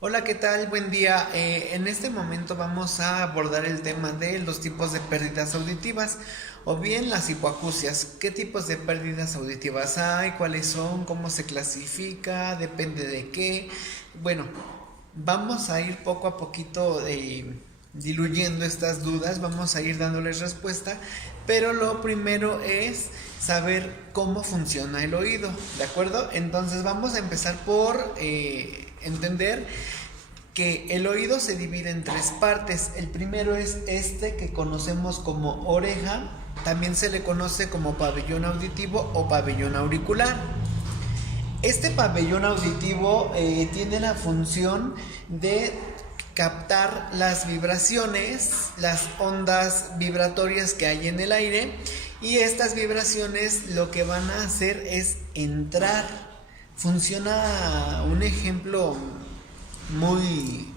Hola, ¿qué tal? Buen día. En este momento vamos a abordar el tema de los tipos de pérdidas auditivas o bien las hipoacusias. ¿Qué tipos de pérdidas auditivas hay? ¿Cuáles son? ¿Cómo se clasifica? ¿Depende de qué? Bueno, vamos a ir poco a poquito diluyendo estas dudas, vamos a ir dándoles respuesta, pero lo primero es saber cómo funciona el oído, ¿de acuerdo? Entonces vamos a empezar por entender que el oído se divide en tres partes. El primero es este que conocemos como oreja, también se le conoce como pabellón auditivo o pabellón auricular. Este pabellón auditivo tiene la función de captar las vibraciones, las ondas vibratorias que hay en el aire, y estas vibraciones lo que van a hacer es entrar. Funciona un ejemplo muy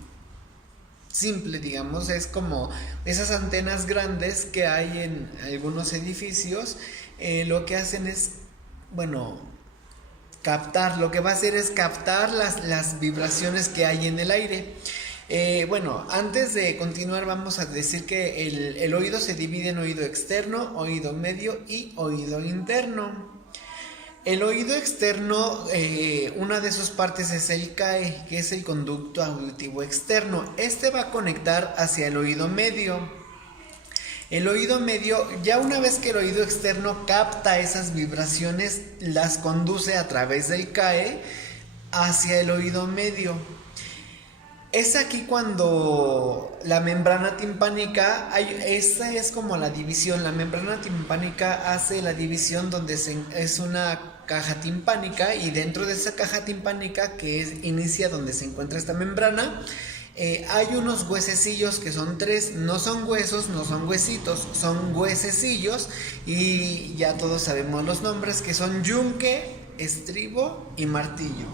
simple, digamos, es como esas antenas grandes que hay en algunos edificios. Lo que hacen es, bueno, captar, lo que va a hacer es captar las vibraciones que hay en el aire. Bueno, antes de continuar vamos a decir que el oído se divide en oído externo, oído medio y oído interno. El oído externo, una de sus partes es el CAE, que es el conducto auditivo externo. Este va a conectar hacia el oído medio. El oído medio, ya una vez que el oído externo capta esas vibraciones, las conduce a través del CAE hacia el oído medio. Es aquí cuando la membrana timpánica, esta es como la división, la membrana timpánica hace la división donde es una caja timpánica, y dentro de esa caja timpánica inicia donde se encuentra esta membrana, hay unos huesecillos que son tres, no son huesos, no son huesitos, son huesecillos, y ya todos sabemos los nombres, que son yunque, estribo y martillo.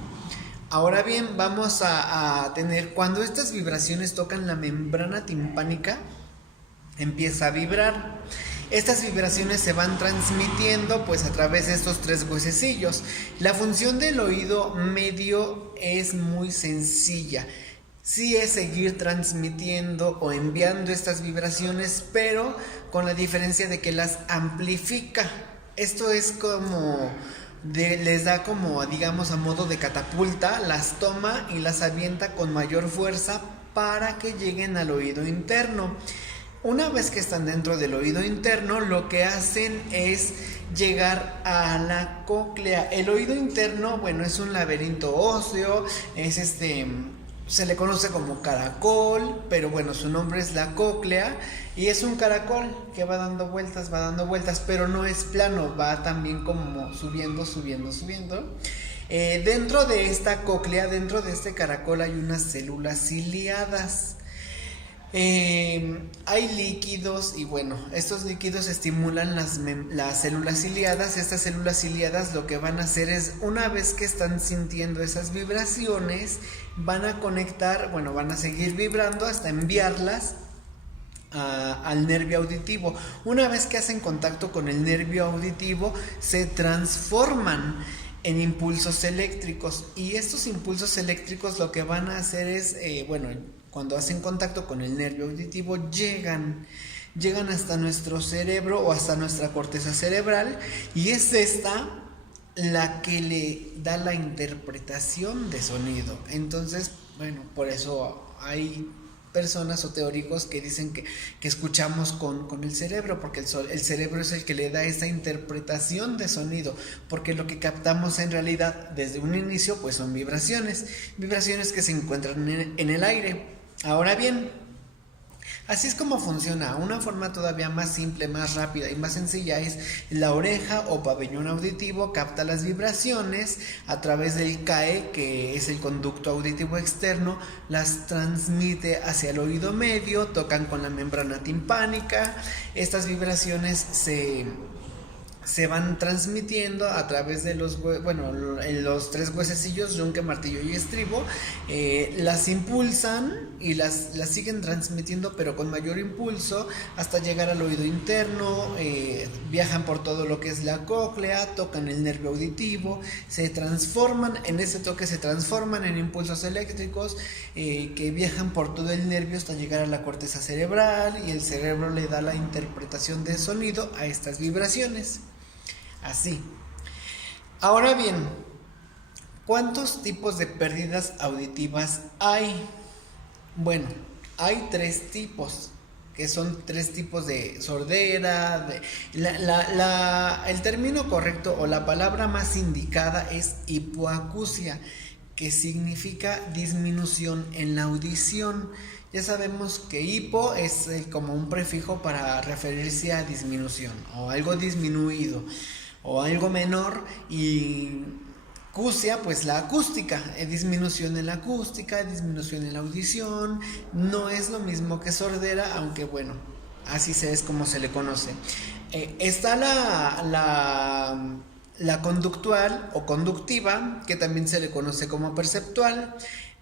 Ahora bien, vamos a tener, cuando estas vibraciones tocan la membrana timpánica, empieza a vibrar. Estas vibraciones se van transmitiendo pues a través de estos tres huesecillos. La función del oído medio es muy sencilla. Sí es seguir transmitiendo o enviando estas vibraciones, pero con la diferencia de que las amplifica. Esto es como les da como, digamos, a modo de catapulta, las toma y las avienta con mayor fuerza para que lleguen al oído interno. Una vez que están dentro del oído interno, lo que hacen es llegar a la cóclea. El oído interno, bueno, es un laberinto óseo, se le conoce como caracol, pero bueno, su nombre es la cóclea, y es un caracol que va dando vueltas, pero no es plano, va también como subiendo, subiendo, subiendo. Dentro de esta cóclea, dentro de este caracol, hay unas células ciliadas. Hay líquidos, y bueno, estos líquidos estimulan las células ciliadas. Estas células ciliadas lo que van a hacer es, una vez que están sintiendo esas vibraciones, van a conectar, bueno, van a seguir vibrando hasta enviarlas al nervio auditivo. Una vez que hacen contacto con el nervio auditivo, se transforman en impulsos eléctricos, y estos impulsos eléctricos lo que van a hacer es, bueno, cuando hacen contacto con el nervio auditivo, llegan hasta nuestro cerebro o hasta nuestra corteza cerebral, y es esta la que le da la interpretación de sonido. Entonces, bueno, por eso hay personas o teóricos que dicen que escuchamos con el cerebro, porque el cerebro es el que le da esa interpretación de sonido, porque lo que captamos en realidad desde un inicio pues son vibraciones que se encuentran en el aire. Ahora bien, así es como funciona. Una forma todavía más simple, más rápida y más sencilla es: la oreja o pabellón auditivo capta las vibraciones a través del CAE, que es el conducto auditivo externo, las transmite hacia el oído medio, tocan con la membrana timpánica. Estas vibraciones se van transmitiendo a través de los tres huesecillos, yunque, martillo y estribo, las impulsan y las siguen transmitiendo, pero con mayor impulso, hasta llegar al oído interno, viajan por todo lo que es la cóclea, tocan el nervio auditivo, se transforman, en ese toque se transforman en impulsos eléctricos que viajan por todo el nervio hasta llegar a la corteza cerebral, y el cerebro le da la interpretación del sonido a estas vibraciones. Así. Ahora bien, ¿cuántos tipos de pérdidas auditivas hay? Bueno, hay 3 tipos, que son 3 tipos de sordera. El término correcto o la palabra más indicada es hipoacusia, que significa disminución en la audición. Ya sabemos que hipo es como un prefijo para referirse a disminución o algo disminuido o algo menor, y acusia, pues la acústica, disminución en la acústica, disminución en la audición. No es lo mismo que sordera, aunque bueno, así es como se le conoce. Está la conductual o conductiva, que también se le conoce como perceptual.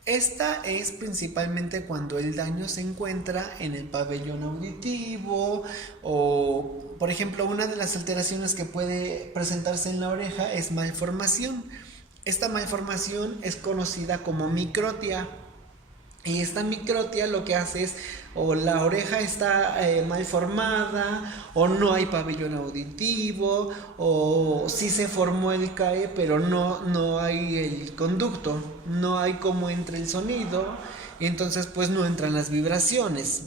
Esta es principalmente cuando el daño se encuentra en el pabellón auditivo, o por ejemplo, una de las alteraciones que puede presentarse en la oreja es malformación. Esta malformación es conocida como microtia. Y esta microtia lo que hace es, o la oreja está mal formada, o no hay pabellón auditivo, o sí se formó el CAE, pero no hay el conducto, no hay cómo entre el sonido, y entonces pues no entran las vibraciones.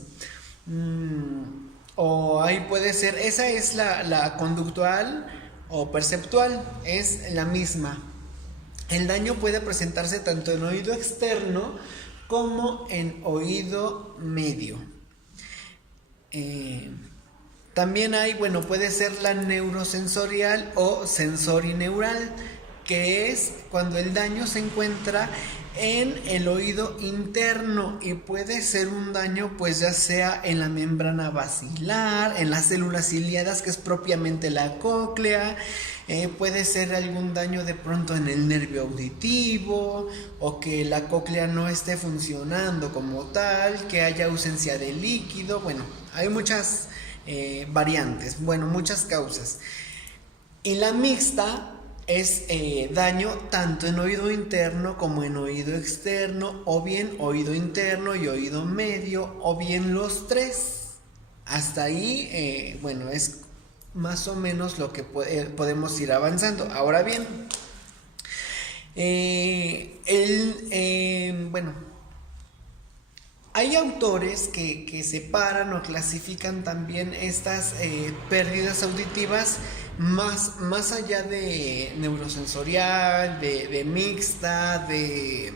O ahí puede ser, esa es la conductual o perceptual, es la misma. El daño puede presentarse tanto en oído externo como en oído medio. También hay, puede ser la neurosensorial o sensorineural, que es cuando el daño se encuentra en el oído interno, y puede ser un daño pues ya sea en la membrana basilar, en las células ciliadas, que es propiamente la cóclea. Puede ser algún daño de pronto en el nervio auditivo, o que la cóclea no esté funcionando como tal, que haya ausencia de líquido. Hay muchas variantes, muchas causas. Y la mixta es daño tanto en oído interno como en oído externo, o bien oído interno y oído medio, o bien los 3. Hasta ahí, es más o menos lo que podemos ir avanzando. Ahora bien, hay autores que separan o clasifican también estas pérdidas auditivas más allá de neurosensorial, de mixta, de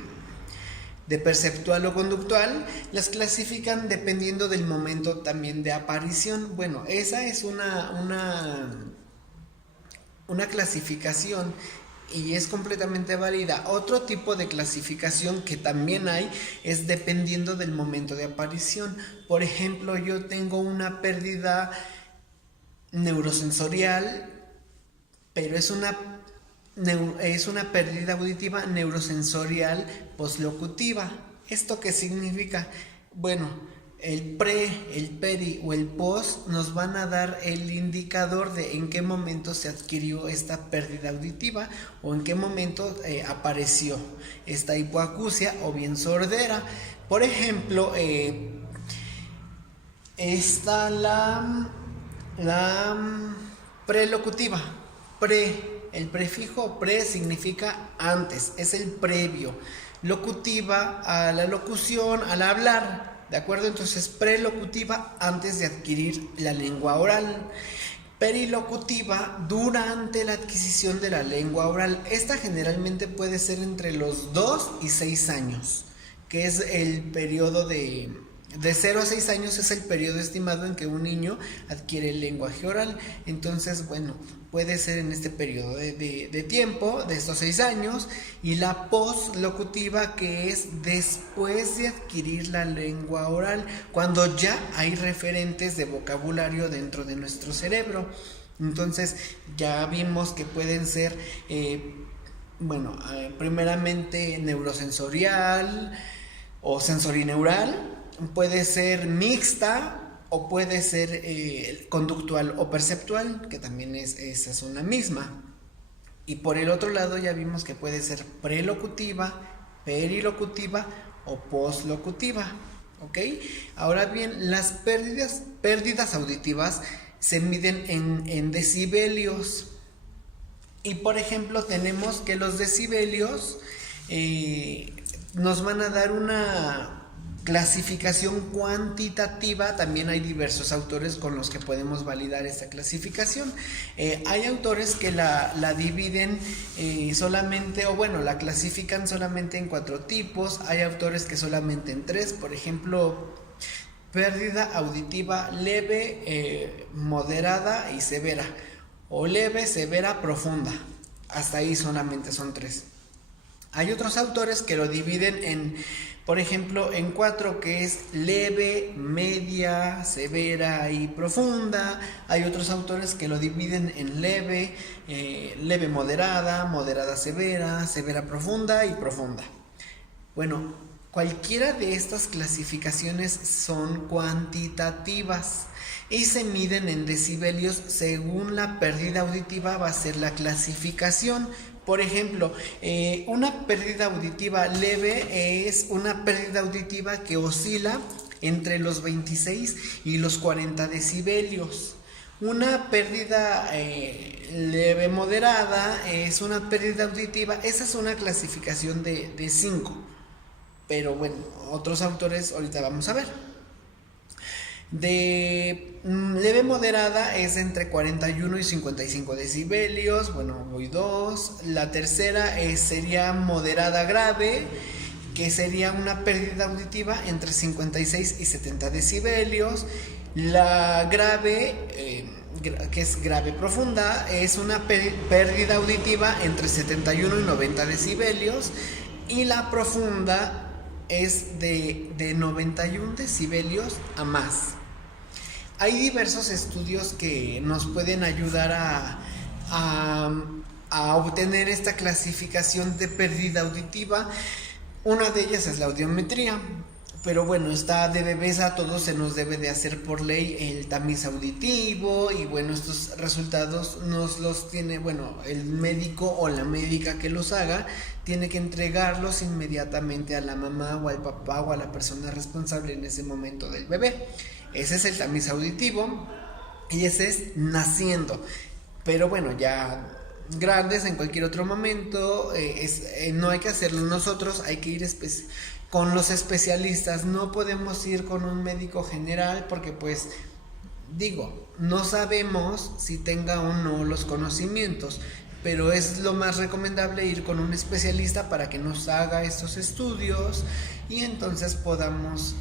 perceptual o conductual. Las clasifican dependiendo del momento también de aparición. Esa es una clasificación y es completamente válida. Otro tipo de clasificación que también hay es dependiendo del momento de aparición. Por ejemplo, yo tengo una pérdida neurosensorial, pero es una pérdida auditiva neurosensorial poslocutiva. ¿Esto qué significa? El pre, el peri o el post nos van a dar el indicador de en qué momento se adquirió esta pérdida auditiva, o en qué momento apareció esta hipoacusia o bien sordera. Por ejemplo, está la prelocutiva. El prefijo pre significa antes, es el previo. Locutiva a la locución, al hablar, ¿de acuerdo? Entonces, prelocutiva antes de adquirir la lengua oral. Perilocutiva durante la adquisición de la lengua oral. Esta generalmente puede ser entre los 2 y 6 años, que es el periodo de 0 a 6 años, es el periodo estimado en que un niño adquiere el lenguaje oral. Entonces, puede ser en este periodo de tiempo, de estos 6 años, y la postlocutiva, que es después de adquirir la lengua oral, cuando ya hay referentes de vocabulario dentro de nuestro cerebro. Entonces ya vimos que pueden ser, primeramente neurosensorial o sensorineural, puede ser mixta o puede ser conductual o perceptual, que también esa es una misma. Y por el otro lado ya vimos que puede ser prelocutiva, perilocutiva o poslocutiva. ¿Ok? Ahora bien, las pérdidas auditivas se miden en decibelios. Y por ejemplo tenemos que los decibelios nos van a dar una clasificación cuantitativa. También hay diversos autores con los que podemos validar esta clasificación. Hay autores que la dividen solamente, la clasifican solamente en 4 tipos. Hay autores que solamente en 3. Por ejemplo, pérdida auditiva leve, moderada y severa, o leve, severa, profunda. Hasta ahí solamente son 3. Hay otros autores que lo dividen en, por ejemplo, en 4, que es leve, media, severa y profunda. Hay otros autores que lo dividen en leve, leve moderada, moderada severa, severa profunda y profunda. Bueno, cualquiera de estas clasificaciones son cuantitativas y se miden en decibelios. Según la pérdida auditiva va a ser la clasificación. Por ejemplo, una pérdida auditiva leve es una pérdida auditiva que oscila entre los 26 y los 40 decibelios. Una pérdida leve moderada es una pérdida auditiva, esa es una clasificación de 5. Pero bueno, otros autores ahorita vamos a ver. De leve moderada es entre 41 y 55 decibelios. Bueno, voy 2. La tercera sería moderada grave, que sería una pérdida auditiva entre 56 y 70 decibelios. La grave, que es grave profunda, es una pérdida auditiva entre 71 y 90 decibelios. Y la profunda es de 91 decibelios a más. Hay diversos estudios que nos pueden ayudar a obtener esta clasificación de pérdida auditiva. Una de ellas es la audiometría, pero bueno, está de bebés a todos se nos debe de hacer por ley el tamiz auditivo, y bueno, estos resultados nos los tiene, el médico o la médica que los haga tiene que entregarlos inmediatamente a la mamá o al papá o a la persona responsable en ese momento del bebé. Ese es el tamiz auditivo y ese es naciendo. Pero bueno, ya grandes en cualquier otro momento, no hay que hacerlo nosotros, hay que ir con los especialistas. No podemos ir con un médico general porque no sabemos si tenga o no los conocimientos, pero es lo más recomendable ir con un especialista para que nos haga estos estudios y entonces podamos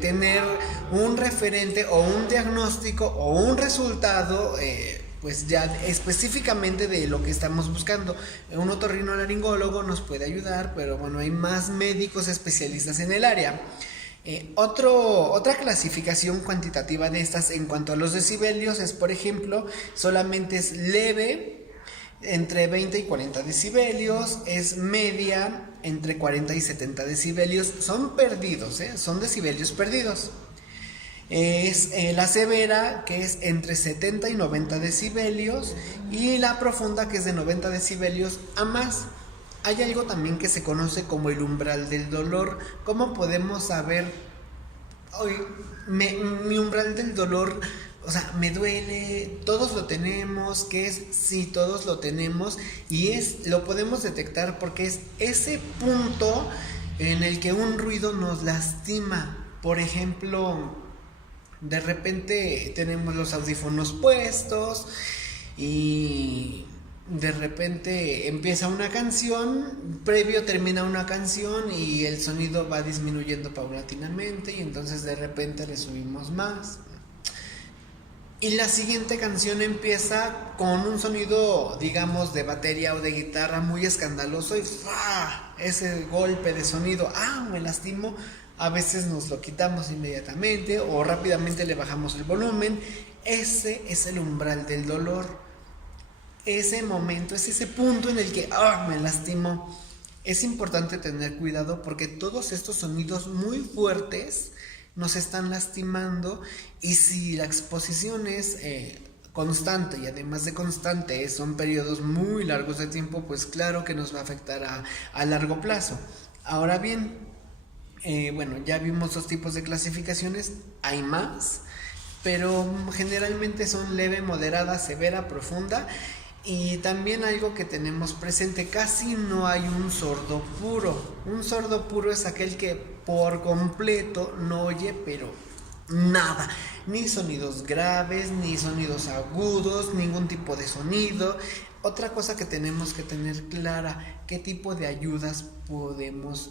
tener un referente o un diagnóstico o un resultado ya específicamente de lo que estamos buscando. Un otorrinolaringólogo nos puede ayudar, pero bueno, hay más médicos especialistas en el área. Otra clasificación cuantitativa de estas en cuanto a los decibelios es, por ejemplo, solamente es leve entre 20 y 40 decibelios, es media entre 40 y 70 decibelios, son perdidos, son decibelios perdidos. Es la severa, que es entre 70 y 90 decibelios, y la profunda, que es de 90 decibelios a más. Hay algo también que se conoce como el umbral del dolor. ¿Cómo podemos saber? Mi umbral del dolor, me duele, todos lo tenemos. ¿Qué es? Sí, todos lo tenemos, y lo podemos detectar porque es ese punto en el que un ruido nos lastima. Por ejemplo, de repente tenemos los audífonos puestos y de repente empieza una canción, termina una canción y el sonido va disminuyendo paulatinamente, y entonces de repente le subimos más. Y la siguiente canción empieza con un sonido, digamos, de batería o de guitarra muy escandaloso, y ese golpe de sonido, me lastimo. A veces nos lo quitamos inmediatamente o rápidamente le bajamos el volumen. ese es el umbral del dolor. Ese momento, es ese punto en el que me lastimó. Es importante tener cuidado porque todos estos sonidos muy fuertes nos están lastimando, y si la exposición es constante, y además de constante son periodos muy largos de tiempo, pues claro que nos va a afectar a largo plazo. Ahora bien, bueno, ya vimos dos tipos de clasificaciones, hay más, pero generalmente son leve, moderada, severa, profunda. Y también algo que tenemos presente, casi no hay un sordo puro. Un sordo puro es aquel que por completo no oye, pero nada, ni sonidos graves, ni sonidos agudos, ningún tipo de sonido. Otra cosa que tenemos que tener clara, qué tipo de ayudas podemos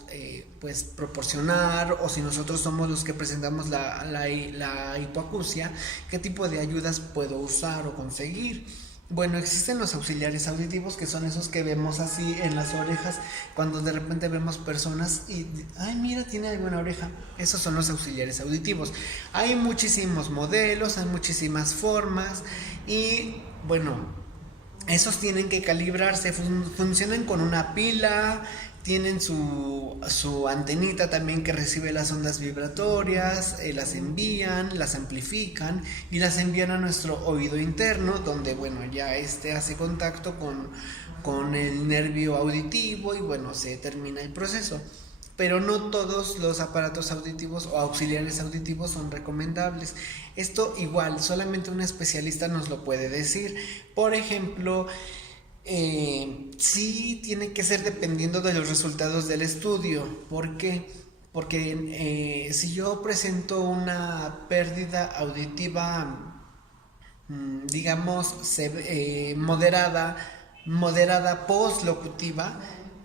pues proporcionar, o si nosotros somos los que presentamos la hipoacusia, qué tipo de ayudas puedo usar o conseguir. Bueno, existen los auxiliares auditivos, que son esos que vemos así en las orejas cuando de repente vemos personas y ay, mira, tiene alguna oreja. Esos son los auxiliares auditivos. Hay muchísimos modelos, hay muchísimas formas, y bueno, esos tienen que calibrarse, funcionan con una pila, tienen su antenita también que recibe las ondas vibratorias, las envían, las amplifican y las envían a nuestro oído interno, donde bueno, ya hace contacto con el nervio auditivo y bueno, se termina el proceso. Pero no todos los aparatos auditivos o auxiliares auditivos son recomendables. Esto igual, solamente un especialista nos lo puede decir. Por ejemplo, sí tiene que ser dependiendo de los resultados del estudio. ¿Por qué? Porque si yo presento una pérdida auditiva, digamos, moderada postlocutiva,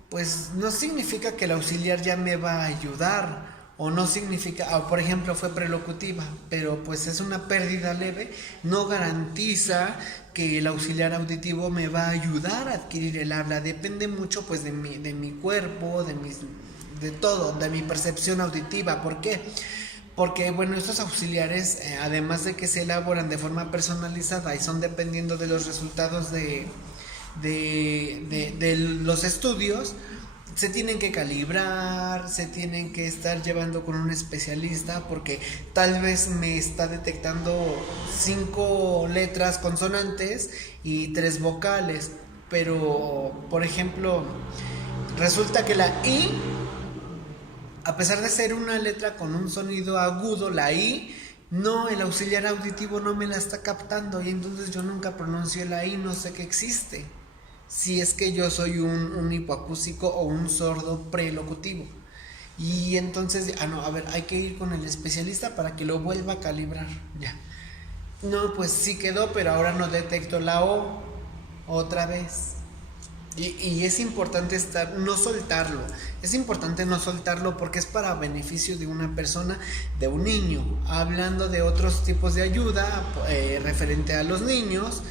pues no significa que el auxiliar ya me va a ayudar, o no significa, por ejemplo, fue prelocutiva, pero pues es una pérdida leve, no garantiza que el auxiliar auditivo me va a ayudar a adquirir el habla. Depende mucho pues de mi cuerpo, de todo, de mi percepción auditiva. ¿Por qué? Porque bueno, estos auxiliares, además de que se elaboran de forma personalizada y son dependiendo de los resultados de los estudios, se tienen que calibrar, se tienen que estar llevando con un especialista, porque tal vez me está detectando 5 letras consonantes y 3 vocales, pero por ejemplo resulta que la I, a pesar de ser una letra con un sonido agudo, la I, no, el auxiliar auditivo no me la está captando, y entonces yo nunca pronuncio la I, no sé que existe, si es que yo soy un hipoacúsico o un sordo prelocutivo. Y entonces, a ver, hay que ir con el especialista para que lo vuelva a calibrar. Ya. No, pues sí quedó, pero ahora no detecto la O otra vez. Y es importante no soltarlo. Es importante no soltarlo porque es para beneficio de una persona, de un niño. Hablando de otros tipos de ayuda referente a los niños,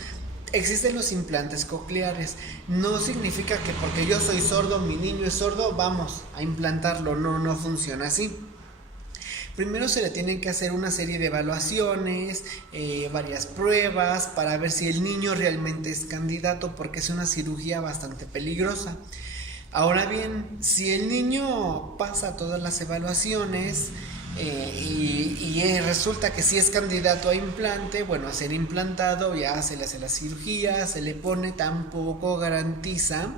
existen los implantes cocleares. No significa que porque yo soy sordo, mi niño es sordo, vamos a implantarlo. No funciona así. Primero se le tienen que hacer una serie de evaluaciones, varias pruebas para ver si el niño realmente es candidato, porque es una cirugía bastante peligrosa. Ahora bien, si el niño pasa todas las evaluaciones y resulta que sí es candidato a implante, bueno, a ser implantado, ya se le hace la cirugía, se le pone, tampoco garantiza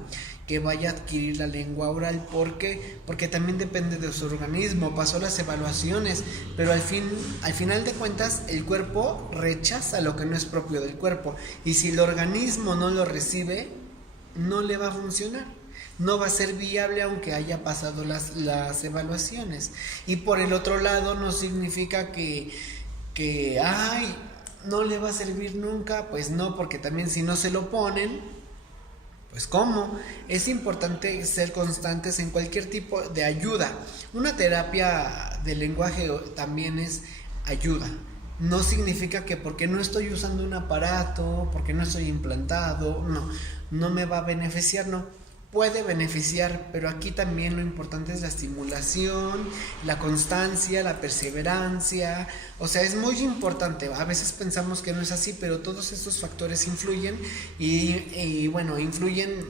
que vaya a adquirir la lengua oral. ¿Por qué? Porque también depende de su organismo. Pasó las evaluaciones, pero al final de cuentas el cuerpo rechaza lo que no es propio del cuerpo, y si el organismo no lo recibe, no le va a funcionar, no va a ser viable aunque haya pasado las evaluaciones. Y por el otro lado, no significa que no le va a servir nunca. Pues no, porque también si no se lo ponen, pues ¿cómo? Es importante ser constantes en cualquier tipo de ayuda. Una terapia de lenguaje también es ayuda. No significa que porque no estoy usando un aparato, porque no estoy implantado, no me va a beneficiar, no. puede beneficiar, pero aquí también lo importante es la estimulación, la constancia, la perseverancia. O sea, es muy importante. A veces pensamos que no es así, pero todos estos factores influyen y bueno, influyen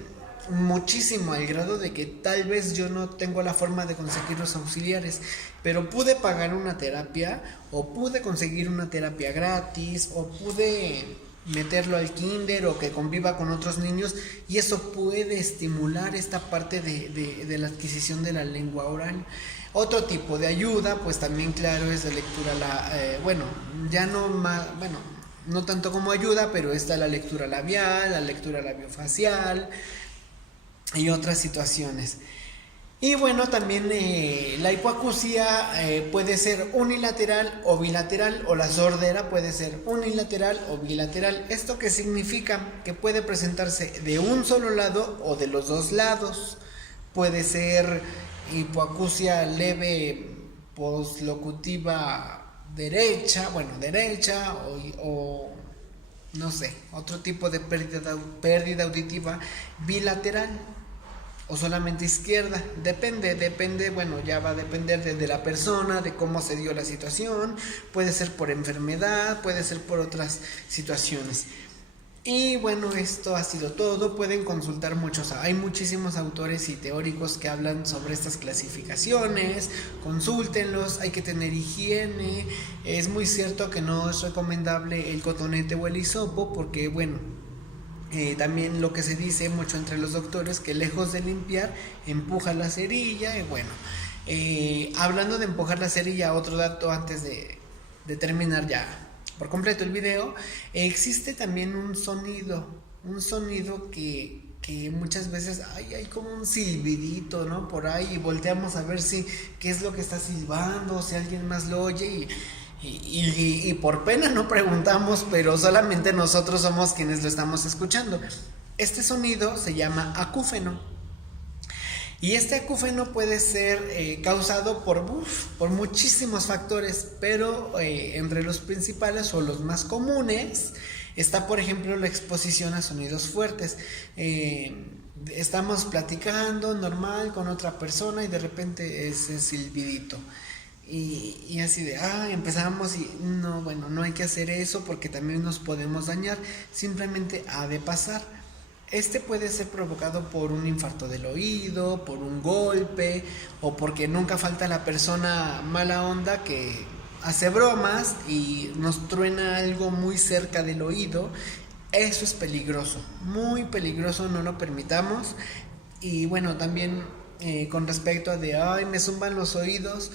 muchísimo al grado de que tal vez yo no tengo la forma de conseguir los auxiliares, pero pude pagar una terapia o pude conseguir una terapia gratis o pude meterlo al kinder o que conviva con otros niños, y eso puede estimular esta parte de la adquisición de la lengua oral. Otro tipo de ayuda, pues también claro, es de lectura, bueno, ya no más, bueno, no tanto como ayuda, pero está la lectura labial, la lectura labiofacial y otras situaciones. Y bueno, también la hipoacusia puede ser unilateral o bilateral, o la sordera puede ser unilateral o bilateral. ¿Esto qué significa? Que puede presentarse de un solo lado o de los dos lados. Puede ser hipoacusia leve poslocutiva derecha, bueno, derecha o no sé, otro tipo de pérdida auditiva bilateral. O solamente izquierda, depende, bueno, ya va a depender de la persona, de cómo se dio la situación, puede ser por enfermedad, puede ser por otras situaciones. Y bueno, esto ha sido todo. Pueden consultar hay muchísimos autores y teóricos que hablan sobre estas clasificaciones, consúltenlos, hay que tener higiene. Es muy cierto que no es recomendable el cotonete o el hisopo porque bueno, también lo que se dice mucho entre los doctores, que lejos de limpiar, empuja la cerilla. Y bueno, hablando de empujar la cerilla, otro dato antes de terminar ya por completo el video, existe también un sonido que muchas veces hay como un silbidito, ¿no? Por ahí, y volteamos a ver qué es lo que está silbando, si alguien más lo oye, y por pena no preguntamos, pero solamente nosotros somos quienes lo estamos escuchando. Este sonido se llama acúfeno. Y este acúfeno puede ser causado por muchísimos factores, pero entre los principales o los más comunes está, por ejemplo, la exposición a sonidos fuertes. Estamos platicando normal con otra persona y de repente ese silbidito. Y así de, empezamos y no, bueno, no hay que hacer eso porque también nos podemos dañar, simplemente ha de pasar. Este puede ser provocado por un infarto del oído, por un golpe, o porque nunca falta la persona mala onda que hace bromas y nos truena algo muy cerca del oído. Eso es peligroso, muy peligroso, no lo permitamos. Y bueno, también con respecto a me zumban los oídos,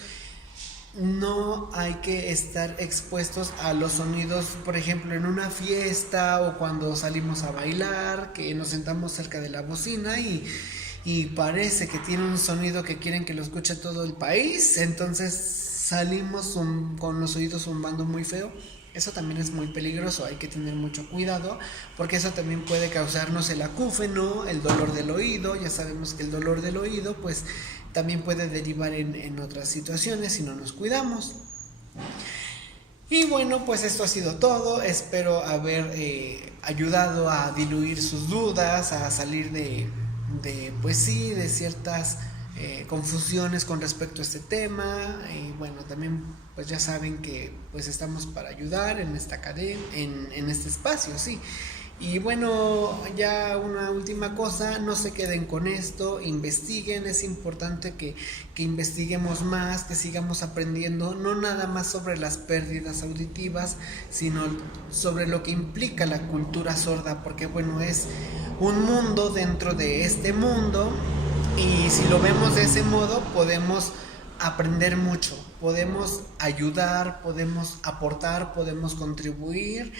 no hay que estar expuestos a los sonidos, por ejemplo, en una fiesta o cuando salimos a bailar, que nos sentamos cerca de la bocina y parece que tiene un sonido que quieren que lo escuche todo el país, entonces salimos con los oídos zumbando muy feo. Eso también es muy peligroso, hay que tener mucho cuidado porque eso también puede causarnos el acúfeno, el dolor del oído. Ya sabemos que el dolor del oído pues también puede derivar en otras situaciones si no nos cuidamos. Y bueno, pues esto ha sido todo. Espero haber ayudado a diluir sus dudas, a salir de ciertas confusiones con respecto a este tema. Y bueno, también pues ya saben que pues estamos para ayudar en esta cadena, en este espacio, sí. Y bueno, ya una última cosa, no se queden con esto, investiguen. Es importante que investiguemos más, que sigamos aprendiendo, no nada más sobre las pérdidas auditivas, sino sobre lo que implica la cultura sorda, porque bueno, es un mundo dentro de este mundo, y si lo vemos de ese modo podemos aprender mucho, podemos ayudar, podemos aportar, podemos contribuir.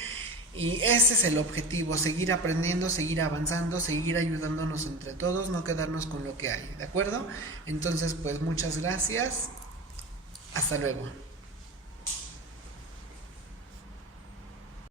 Y ese es el objetivo, seguir aprendiendo, seguir avanzando, seguir ayudándonos entre todos, no quedarnos con lo que hay, ¿de acuerdo? Entonces, pues muchas gracias, hasta luego.